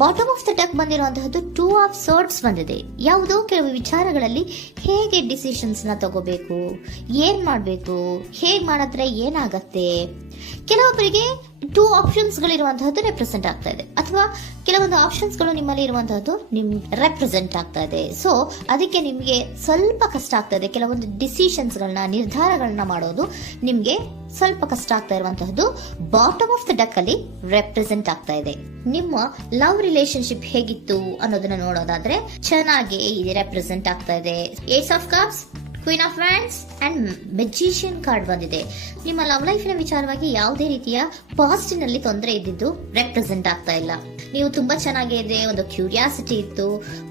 Bottom of the deck ಬಂದಿರುವಂತಹದ್ದು 2 of swords ಬಂದಿದೆ. ಯಾವುದೋ ಕೆಲವು ವಿಚಾರಗಳಲ್ಲಿ ಹೇಗೆ ಡಿಸಿಷನ್ಸ್ ನ ತಗೋಬೇಕು, ಏನ್ ಮಾಡ್ಬೇಕು, ಹೇಗ್ ಮಾಡಿದ್ರೆ ಏನಾಗತ್ತೆ. ಕೆಲವೊಬ್ಬರಿಗೆ 2 ಆಪ್ಷನ್ಸ್ ಗಳಿರುವಂತಹದ್ದು ರೆಪ್ರೆಸೆಂಟ್ ಆಗ್ತಾ ಇದೆ, ಅಥವಾ ಕೆಲವೊಂದು ಆಪ್ಷನ್ಸ್ ಗಳು ನಿಮ್ಮಲ್ಲಿ ಇರುವಂತಹದ್ದು ರೆಪ್ರೆಸೆಂಟ್ ಆಗ್ತಾ ಇದೆ. ಸೊ ಅದಕ್ಕೆ ನಿಮ್ಗೆ ಸ್ವಲ್ಪ ಕಷ್ಟ ಆಗ್ತಾ ಇದೆ. ಕೆಲವೊಂದು ಡಿಸಿಷನ್ಸ್ ಗಳನ್ನ, ನಿರ್ಧಾರಗಳನ್ನ ಮಾಡೋದು ನಿಮ್ಗೆ ಸ್ವಲ್ಪ ಕಷ್ಟ ಆಗ್ತಾ ಇರುವಂತಹದ್ದು ಬಾಟಮ್ ಆಫ್ ದ ಡೆಕ್ ಅಲ್ಲಿ ರೆಪ್ರೆಸೆಂಟ್ ಆಗ್ತಾ ಇದೆ. ನಿಮ್ಮ ಲವ್ ರಿಲೇಶನ್ಶಿಪ್ ಹೇಗಿತ್ತು ಅನ್ನೋದನ್ನ ನೋಡೋದಾದ್ರೆ ಚೆನ್ನಾಗಿ ಇದು ರೆಪ್ರೆಸೆಂಟ್ ಆಗ್ತಾ ಇದೆ. Ace of cups, queen of wands and magician card ಬಂದಿದೆ. ನಿಮ್ಮ ಲವ್ ಲೈಫಿನ ವಿಚಾರವಾಗಿ ಯಾವುದೇ ರೀತಿಯ ಪಾಸಿಟಿವ್ ನಲ್ಲಿ ತೊಂದರೆ ಇದ್ದಿದ್ದು ರೆಪ್ರೆಸೆಂಟ್ ಆಗ್ತಾ ಇಲ್ಲ. ನೀವು ತುಂಬಾ ಚೆನ್ನಾಗಿದೆ, ಒಂದು ಕ್ಯೂರಿಯಾಸಿಟಿ ಇತ್ತು,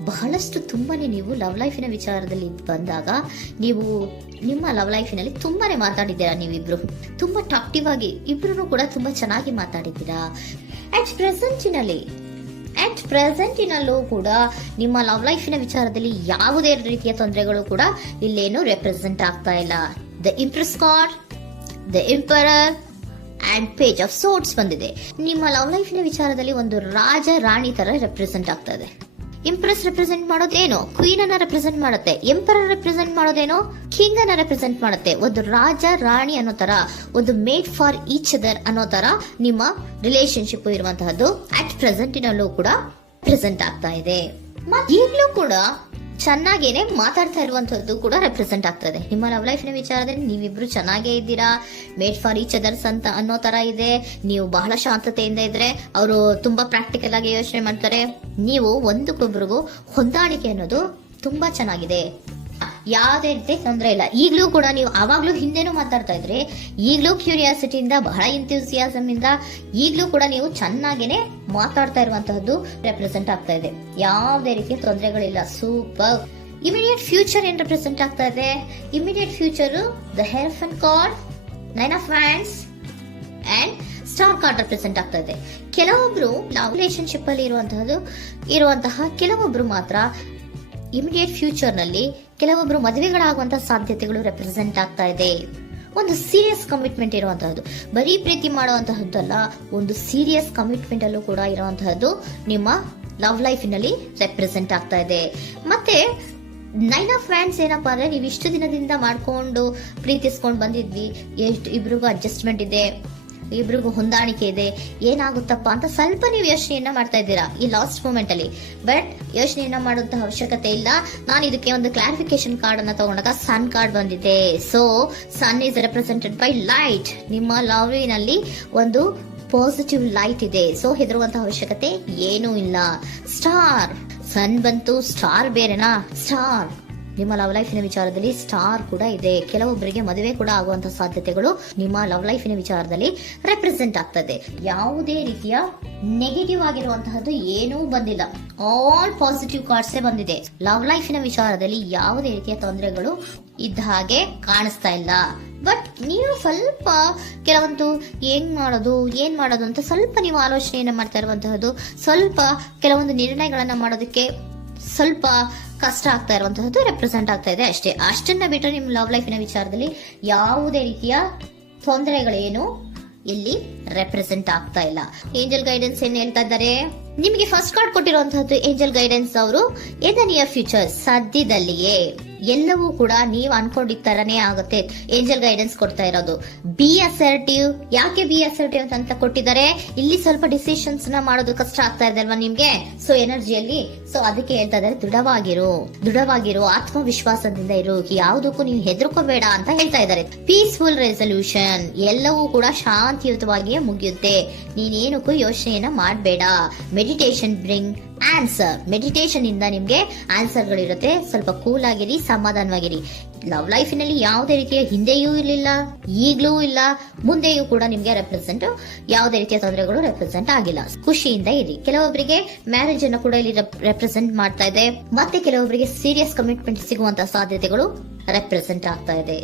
ಬಹಳಷ್ಟು ತುಂಬಾನೇ ನೀವು ಲವ್ ಲೈಫಿನ ವಿಚಾರದಲ್ಲಿ ಬಂದಾಗ ನೀವು ನಿಮ್ಮ ಲವ್ ಲೈಫಿನಲ್ಲಿ ತುಂಬಾನೇ ಮಾತಾಡಿದ್ದೀರಾ. ನೀವಿಬ್ರು ತುಂಬಾ ಟಾಕ್ಟಿವ್ ಆಗಿ ಇಬ್ರು ಕೂಡ ತುಂಬಾ ಚೆನ್ನಾಗಿ ಮಾತಾಡಿದ್ದೀರಾ. ಅಟ್ ಪ್ರೆಸೆಂಟಿನಲ್ಲೂ ಕೂಡ ನಿಮ್ಮ ಲವ್ ಲೈಫಿನ ವಿಚಾರದಲ್ಲಿ ಯಾವುದೇ ರೀತಿಯ ತೊಂದರೆಗಳು ಕೂಡ ಇಲ್ಲೇನು ರೆಪ್ರೆಸೆಂಟ್ ಆಗ್ತಾ ಇಲ್ಲ. The Impress card, the emperor and page of swords ಬಂದಿದೆ. ನಿಮ್ಮ ಲವ್ ಲೈಫಿನ ವಿಚಾರದಲ್ಲಿ ಒಂದು ರಾಜ ರಾಣಿ ತರ ರೆಪ್ರೆಸೆಂಟ್ ಆಗ್ತಾ ಇದೆ. ಇಂಪ್ರೆಸ್ ರೆಪ್ರೆಸೆಂಟ್ ಮಾಡೋದೇನೋ ಕ್ವೀನ್ ಅನ್ನ ರೆಪ್ರೆಸೆಂಟ್ ಮಾಡುತ್ತೆ, ಎಂಪರರ್ ರೆಪ್ರೆಸೆಂಟ್ ಮಾಡೋದೇನೋ ಕಿಂಗ್ ಅನ್ನ ರೆಪ್ರೆಸೆಂಟ್ ಮಾಡುತ್ತೆ. ಒಂದು ರಾಜ ರಾಣಿ ಅನ್ನೋ ತರ, ಒಂದು ಮೇಡ್ ಫಾರ್ ಈಚ್ ಅದರ್ ಅನ್ನೋ ತರ ನಿಮ್ಮ ರಿಲೇಶನ್ಶಿಪ್ ಇರುವಂತಹದ್ದು ಅಟ್ ಪ್ರೆಸೆಂಟಿನಲ್ಲೂ ಕೂಡ ಪ್ರೆಸೆಂಟ್ ಆಗ್ತಾ ಇದೆ. ಈಗಲೂ ಕೂಡ ಚೆನ್ನಾಗೇನೆ ಮಾತಾಡ್ತಾ ಇರುವಂತದ್ದು ಕೂಡ ರೆಪ್ರೆಸೆಂಟ್ ಆಗ್ತದೆ. ನಿಮ್ಮ ಲವ್ ಲೈಫಿನ ವಿಚಾರದಲ್ಲಿ ನೀವಿಬ್ರು ಚೆನ್ನಾಗೇ ಇದ್ದೀರಾ, ಮೇಡ್ ಫಾರ್ ಈಚ್ ಅದರ್ಸ್ ಅಂತ ಅನ್ನೋ ತರ ಇದೆ. ನೀವು ಬಹಳ ಶಾಂತತೆಯಿಂದ ಇದ್ರೆ ಅವರು ತುಂಬಾ ಪ್ರಾಕ್ಟಿಕಲ್ ಆಗಿ ಯೋಚನೆ ಮಾಡ್ತಾರೆ. ನೀವು ಒಂದಕ್ಕೊಬ್ರಿಗೂ ಹೊಂದಾಣಿಕೆ ಅನ್ನೋದು ತುಂಬಾ ಚೆನ್ನಾಗಿದೆ, ಯಾವುದೇ ರೀತಿ ತೊಂದರೆ ಇಲ್ಲ. ಈಗಲೂ ಕೂಡ ನೀವು ಅವಾಗ್ಲೂ ಹಿಂದೆನೂ ಮಾತಾಡ್ತಾ ಇದ್ರಿ, ಈಗಲೂ ಕ್ಯೂರಿಯಾಸಿಟಿಯಿಂದ, ಬಹಳ ಇಂಥ್ಯೂಸಿಯಾಸಮ್ ಇಂದ ಈಗಲೂ ಕೂಡ ನೀವು ಚೆನ್ನಾಗೇನೆ ಮಾತಾಡ್ತಾ ಇರುವಂತಹದ್ದು ರೆಪ್ರೆಸೆಂಟ್ ಆಗ್ತಾ ಇದೆ. ಯಾವುದೇ ರೀತಿಯ ತೊಂದರೆಗಳಿಲ್ಲ, ಸೂಪರ್. ಇಮಿಡಿಯೇಟ್ ಫ್ಯೂಚರ್ ಏನ್ ರೆಪ್ರೆಸೆಂಟ್ ಆಗ್ತಾ ಇದೆ? Immediate future the hierophant card, 9 of wands and star card represent ಆಗ್ತಾ ಇದೆ. ಕೆಲವೊಬ್ರು ಲವ್ ರಿಲೇಶನ್ಶಿಪ್ ಅಲ್ಲಿ ಇರುವಂತಹ ಕೆಲವೊಬ್ರು ಮಾತ್ರ ಇಮಿಡಿಯೇಟ್ ಫ್ಯೂಚರ್ ನಲ್ಲಿ ಕೆಲವೊಬ್ರು ಮದುವೆಗಳಾಗುವಂತಹ ಸಾಧ್ಯತೆಗಳು ರೆಪ್ರೆಸೆಂಟ್ ಆಗ್ತಾ ಇದೆ. ಒಂದು ಸೀರಿಯಸ್ ಕಮಿಟ್ಮೆಂಟ್ ಇರುವಂತಹದ್ದು, ಬರೀ ಪ್ರೀತಿ ಮಾಡುವಂತಹದ್ದಲ್ಲ, ಒಂದು ಸೀರಿಯಸ್ ಕಮಿಟ್ಮೆಂಟ್ ಅಲ್ಲೂ ಕೂಡ ಇರುವಂತಹದ್ದು ನಿಮ್ಮ ಲವ್ ಲೈಫಿನಲ್ಲಿ ರೆಪ್ರೆಸೆಂಟ್ ಆಗ್ತಾ ಇದೆ. ಮತ್ತೆ 9 ಆಫ್ ವ್ಯಾಂಡ್ಸ್ ಏನಪ್ಪಾ ಅಂದ್ರೆ, ನೀವು ಇಷ್ಟು ದಿನದಿಂದ ಮಾಡ್ಕೊಂಡು ಪ್ರೀತಿಸ್ಕೊಂಡು ಬಂದಿದ್ವಿ, ಇಬ್ರಿಗೂ ಅಡ್ಜಸ್ಟ್ಮೆಂಟ್ ಇದೆ, ಇಬ್ರಿಗೂ ಹೊಂದಾಣಿಕೆ ಇದೆ, ಏನಾಗುತ್ತಪ್ಪ ಅಂತ ಸ್ವಲ್ಪ ನೀವು ಯೋಚನೆಯನ್ನ ಮಾಡ್ತಾ ಇದ್ದೀರಾ ಈ ಲಾಸ್ಟ್ ಮೂಮೆಂಟ್ ಅಲ್ಲಿ. ಬಟ್ ಯೋಚನೆಯನ್ನ ಮಾಡುವಂತ ಅವಶ್ಯಕತೆ ಇಲ್ಲ. ನಾನು ಇದಕ್ಕೆ ಒಂದು ಕ್ಲಾರಿಫಿಕೇಶನ್ ಕಾರ್ಡ್ ಅನ್ನ ತಗೊಂಡಾಗ ಸನ್ ಕಾರ್ಡ್ ಬಂದಿದೆ. So sun is represented by light. ನಿಮ್ಮ ಲವ್ನಲ್ಲಿ ಒಂದು ಪಾಸಿಟಿವ್ ಲೈಟ್ ಇದೆ. ಸೊ ಹೆದರುವಂತಹ ಅವಶ್ಯಕತೆ ಏನೂ ಇಲ್ಲ. ಸ್ಟಾರ್, ಸನ್ ಬಂತು, ಸ್ಟಾರ್ ಬೇರೆನಾ? ಸ್ಟಾರ್ ನಿಮ್ಮ ಲವ್ ಲೈಫಿನ ವಿಚಾರದಲ್ಲಿ ಸ್ಟಾರ್ ಕೂಡ ಇದೆ. ಕೆಲವೊಬ್ಬರಿಗೆ ಮದುವೆ ಕೂಡ ಆಗುವಂತಹ ಸಾಧ್ಯತೆಗಳು ನಿಮ್ಮ ಲವ್ ಲೈಫಿನ ವಿಚಾರದಲ್ಲಿ ರೆಪ್ರೆಸೆಂಟ್ ಆಗ್ತದೆ. ಯಾವುದೇ ರೀತಿಯ ನೆಗೆಟಿವ್ ಆಗಿರುವಂತಹದ್ದು ಏನೂ ಬಂದಿಲ್ಲ, ಆಲ್ ಪಾಸಿಟಿವ್ ಕಾರ್ಡ್ಸ್ ಬಂದಿದೆ. ಲವ್ ಲೈಫಿನ ವಿಚಾರದಲ್ಲಿ ಯಾವುದೇ ರೀತಿಯ ತೊಂದರೆಗಳು ಇದ್ದ ಹಾಗೆ ಕಾಣಿಸ್ತಾ ಇಲ್ಲ. ಬಟ್ ನೀವು ಸ್ವಲ್ಪ ಕೆಲವೊಂದು ಏನ್ ಮಾಡೋದು ಅಂತ ಸ್ವಲ್ಪ ನೀವು ಆಲೋಚನೆಯನ್ನ ಮಾಡ್ತಾ ಇರುವಂತಹದ್ದು, ಸ್ವಲ್ಪ ಕೆಲವೊಂದು ನಿರ್ಣಯಗಳನ್ನ ಮಾಡೋದಕ್ಕೆ ಸ್ವಲ್ಪ ಕಷ್ಟ ಆಗ್ತಾ ಇರುವಂತಹದ್ದು ರೆಪ್ರೆಸೆಂಟ್ ಆಗ್ತಾ ಇದೆ ಅಷ್ಟೇ. ಅಷ್ಟನ್ನ ಬಿಟ್ಟರೆ ನಿಮ್ಮ ಲವ್ ಲೈಫಿನ ವಿಚಾರದಲ್ಲಿ ಯಾವುದೇ ರೀತಿಯ ತೊಂದರೆಗಳೇನು ಇಲ್ಲಿ ರೆಪ್ರೆಸೆಂಟ್ ಆಗ್ತಾ ಇಲ್ಲ. ಏಂಜಲ್ ಗೈಡೆನ್ಸ್ ಏನ್ ಹೇಳ್ತಾ ಇದ್ದಾರೆ? ನಿಮಗೆ ಫಸ್ಟ್ ಕಾರ್ಡ್ ಕೊಟ್ಟಿರುವಂತಹದ್ದು ಏಂಜಲ್ ಗೈಡೆನ್ಸ್ ಅವರು ಇನ್ ದ ನಿಯರ್ ಫ್ಯೂಚರ್, ಸದ್ಯದಲ್ಲಿಯೇ ಎಲ್ಲವೂ ಕೂಡ ನೀವು ಅನ್ಕೊಂಡಿದ್ದ ತರನೇ ಆಗುತ್ತೆ. ಏಂಜಲ್ ಗೈಡೆನ್ಸ್ ಕೊಡ್ತಾ ಇರೋದು ಬಿ ಅಸರ್ಟಿವ್. ಯಾಕೆ ಬಿ ಅಸರ್ಟಿವ್ ಅಂತ ಕೊಟ್ಟಿದ್ದಾರೆ? ಇಲ್ಲಿ ಸ್ವಲ್ಪ ಡಿಸಿಷನ್ಸ್ ನ ಮಾಡೋದು ಕಷ್ಟ ಆಗ್ತಾ ಇದೆ ಅಲ್ವಾ ನಿಮ್ಗೆ, ಸೊ ಎನರ್ಜಿಯಲ್ಲಿ. ಸೊ ಅದಕ್ಕೆ ಹೇಳ್ತಾ ಇದ್ದಾರೆ ದೃಢವಾಗಿರು, ಆತ್ಮವಿಶ್ವಾಸದಿಂದ ಇರು, ಯಾವುದಕ್ಕೂ ನೀವು ಹೆದರ್ಕೋಬೇಡ ಅಂತ ಹೇಳ್ತಾ ಇದ್ದಾರೆ. ಪೀಸ್ಫುಲ್ ರೆಸಲ್ಯೂಷನ್, ಎಲ್ಲವೂ ಕೂಡ ಶಾಂತಿಯುತವಾಗಿಯೇ ಮುಗಿಯುತ್ತೆ, ನೀನೇನಕ್ಕೂ ಯೋಚನೆಯನ್ನ ಮಾಡಬೇಡ. ಮೆಡಿಟೇಷನ್ ಬ್ರಿಂಗ್ ಆನ್ಸರ್, ಮೆಡಿಟೇಷನ್ ಇಂದ ನಿಮ್ಗೆ ಆನ್ಸರ್ ಗಳಿರುತ್ತೆ. ಸ್ವಲ್ಪ ಕೂಲ್ ಆಗಿರಿ, ಸಮಾಧಾನವಾಗಿರಿ. ಲವ್ ಲೈಫಿನಲ್ಲಿ ಯಾವುದೇ ರೀತಿಯ ಹಿಂದೆಯೂ ಇರಲಿಲ್ಲ, ಈಗ್ಲೂ ಇಲ್ಲ, ಮುಂದೆಯೂ ಕೂಡ ನಿಮ್ಗೆ ಯಾವುದೇ ರೀತಿಯ ತೊಂದರೆಗಳು ರೆಪ್ರೆಸೆಂಟ್ ಆಗಿಲ್ಲ. ಖುಷಿಯಿಂದ ಇರಿ. ಕೆಲವೊಬ್ಬರಿಗೆ ಮ್ಯಾರೇಜ್ ಅನ್ನು ಕೂಡ ಇಲ್ಲಿ ರೆಪ್ರೆಸೆಂಟ್ ಮಾಡ್ತಾ ಇದೆ. ಮತ್ತೆ ಕೆಲವೊಬ್ಬರಿಗೆ ಸೀರಿಯಸ್ ಕಮಿಟ್ಮೆಂಟ್ ಸಿಗುವಂತಹ ಸಾಧ್ಯತೆಗಳು ರೆಪ್ರೆಸೆಂಟ್ ಆಗ್ತಾ ಇದೆ.